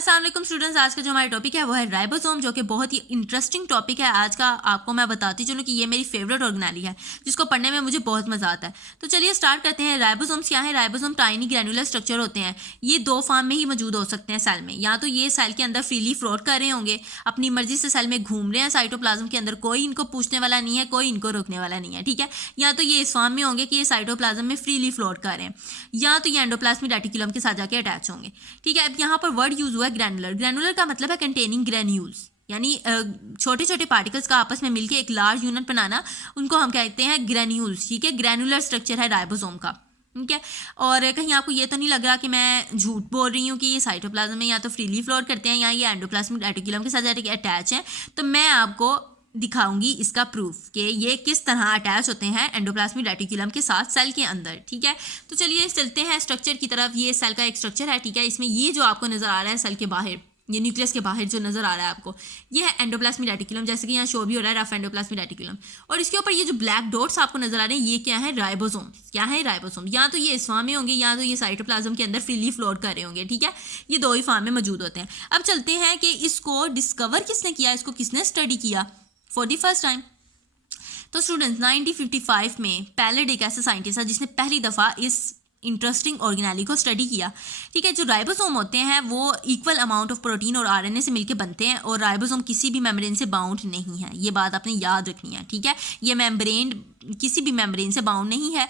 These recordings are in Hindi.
अस्सलाम वालेकुम स्टूडेंट्स, आज का जो हमारा टॉपिक है वो है राइबोसोम, जो कि बहुत ही इंटरेस्टिंग टॉपिक है आज का। आपको मैं बताती चलूँ कि ये मेरी फेवरेट ऑर्गेनेली है जिसको पढ़ने में मुझे बहुत मज़ा आता है। तो चलिए स्टार्ट करते हैं। राइबोसोम्स क्या है? राइबोसोम टाइनी ग्रैनुलर स्ट्रक्चर होते हैं। ये दो फॉर्म में ही मौजूद हो सकते हैं सेल में। या तो ये सेल के अंदर फ्रीली फ्लोट कर रहे होंगे, अपनी मर्जी से सेल में घूम रहे हैं साइटोप्लाज्म के अंदर, कोई इनको पूछने वाला नहीं है, कोई इनको रोकने वाला नहीं है, ठीक है। या तो ये इस फॉर्म में होंगे कि ये साइटोप्लाज्म में फ्रीली फ्लोट कर रहे हैं, या तो ये एंडोप्लाज्मिक रेटिकुलम के साथ जाके अटैच होंगे, ठीक है। अब यहाँ पर वर्ड यूज हुआ है ग्रैनुलर। ग्रैनुलर का मतलब है कंटेनिंग ग्रेन्यूल्स, यानी छोटे छोटे पार्टिकल्स का आपस में मिलकर एक लार्ज यूनिट बनाना, उनको हम कहते हैं ग्रेन्यूल्स, ठीक है। ग्रैनुलर स्ट्रक्चर है राइबोसोम का, ठीक है। और कहीं आपको ये तो नहीं लग रहा कि मैं झूठ बोल रही हूँ कि ये साइटोप्लाज्म में या तो फ्रीली फ्लोट करते हैं या ये एंडोप्लाज्मिक रेटिकुलम के साथ जाके अटैच हैं। तो मैं आपको दिखाऊंगी इसका प्रूफ कि ये किस तरह अटैच होते हैं एंडोप्लाज्मिक रेटिकुलम के साथ सेल के अंदर, ठीक है। तो चलिए चलते हैं स्ट्रक्चर की तरफ। ये सेल का एक स्ट्रक्चर है, ठीक है। इसमें ये जो आपको नजर आ रहा है सेल के बाहर, ये न्यूक्लियस के बाहर जो नजर आ रहा है आपको, ये है एंडोप्लाज्मिक रेटिकुलम, जैसे कि यहाँ शो भी हो रहा है रफ एंडोप्लाज्मिक रेटिकुलम। और इसके ऊपर ये जो ब्लैक डॉट्स आपको नजर आ रहे हैं, ये क्या है? राइबोसोम। क्या है? राइबोसोम। या तो ये इस फॉर्म में होंगे या तो ये साइटोप्लाज्म के अंदर फ्रीली फ्लोट कर रहे होंगे, ठीक है। ये दो ही फॉर्म में मौजूद होते हैं। अब चलते हैं कि इसको डिस्कवर किसने किया, इसको किसने स्टडी किया फॉर द फर्स्ट टाइम। तो स्टूडेंट्स 1955 में पैलेड एक ऐसा साइंटिस्ट है जिसने पहली दफ़ा इस इंटरेस्टिंग ऑर्गेनेली को स्टडी किया, ठीक है। जो राइबोसोम होते हैं वो इक्वल अमाउंट ऑफ प्रोटीन और आरएनए से मिलकर बनते हैं, और राइबोसोम किसी भी मेम्ब्रेन से बाउंड नहीं है। ये बात आपने याद रखनी है, ठीक है। ये मेम्ब्रेन किसी भी मेम्ब्रेन से बाउंड नहीं है,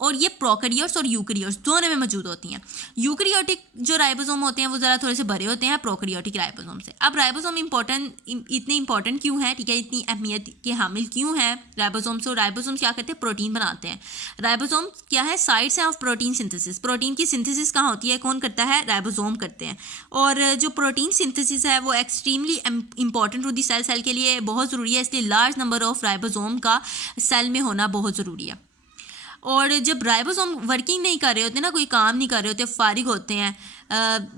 और ये प्रोकैरियोट्स और यूकैरियोट्स दोनों में मौजूद होती हैं। यूकैरियोटिक जो राइबोसोम होते हैं वो ज़रा थोड़े से बड़े होते हैं प्रोकैरियोटिक राइबोसोम से। अब राइबोसोम इतने इंपॉर्टेंट क्यों है, ठीक है, इतनी अहमियत के हामिल क्यों है राइबोसोम्स? और राइबोसोम्स क्या करते हैं? प्रोटीन बनाते हैं। राइबोसोम क्या है? साइट्स हैं ऑफ प्रोटीन सिंथेसिस। प्रोटीन की सिंथेसिस कहाँ होती है? कौन करता है? राइबोसोम करते हैं। और जो प्रोटीन सिंथेसिस है वो extremely important to the cell के लिए बहुत ज़रूरी है, इसलिए लार्ज नंबर ऑफ राइबोसोम का सेल में होना बहुत ज़रूरी है। और जब राइबोसोम वर्किंग नहीं कर रहे होते ना, कोई काम नहीं कर रहे होते, फारिग होते हैं,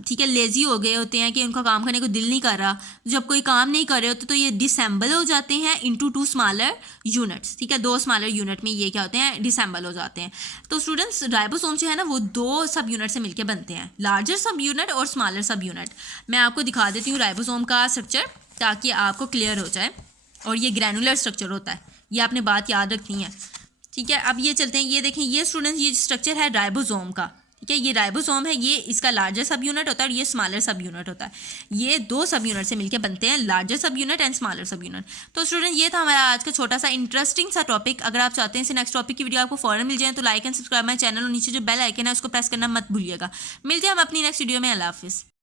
ठीक है, लेज़ी हो गए होते हैं कि उनका काम करने को दिल नहीं कर रहा, जब कोई काम नहीं कर रहे होते तो ये डिसेंबल हो जाते हैं इनटू टू स्मॉलर यूनिट्स, ठीक है। दो स्मॉलर यूनिट में ये क्या होते हैं? डिसेंबल हो जाते हैं। तो स्टूडेंट्स राइबोसोम जो है ना वो दो सब यूनिट से मिलकर बनते हैं, लार्जर सब यूनिट और स्मॉलर सब यूनिट। मैं आपको दिखा देती हूँ राइबोसोम का स्ट्रक्चर ताकि आपको क्लियर हो जाए। और ये ग्रैनुलर स्ट्रक्चर होता है, ये आपने बात याद रखनी है, ठीक है। अब ये चलते हैं, ये देखें, ये स्टूडेंट्स ये स्ट्रक्चर है राइबोसोम का, ठीक है। ये राइबोसोम है, ये इसका लार्जर सब यूनिट होता है और ये स्मॉलर सब यूनिट होता है। ये दो सब यूनिट से मिलकर बनते हैं, लार्जर सब यूनिट एंड स्मॉलर सब यूनिट। तो स्टूडेंट ये था हमारा आज का छोटा सा इंटरेस्टिंग सा टॉपिक। अगर आप चाहते हैं इसे नेक्स्ट टॉपिक की वीडियो आपको फौरन मिल जाए तो like and subscribe my channel, और नीचे जो बेल आइकन है उसको प्रेस करना मत भूलिएगा। मिलते हैं हम अपनी नेक्स्ट वीडियो में। अल्लाह हाफिज़।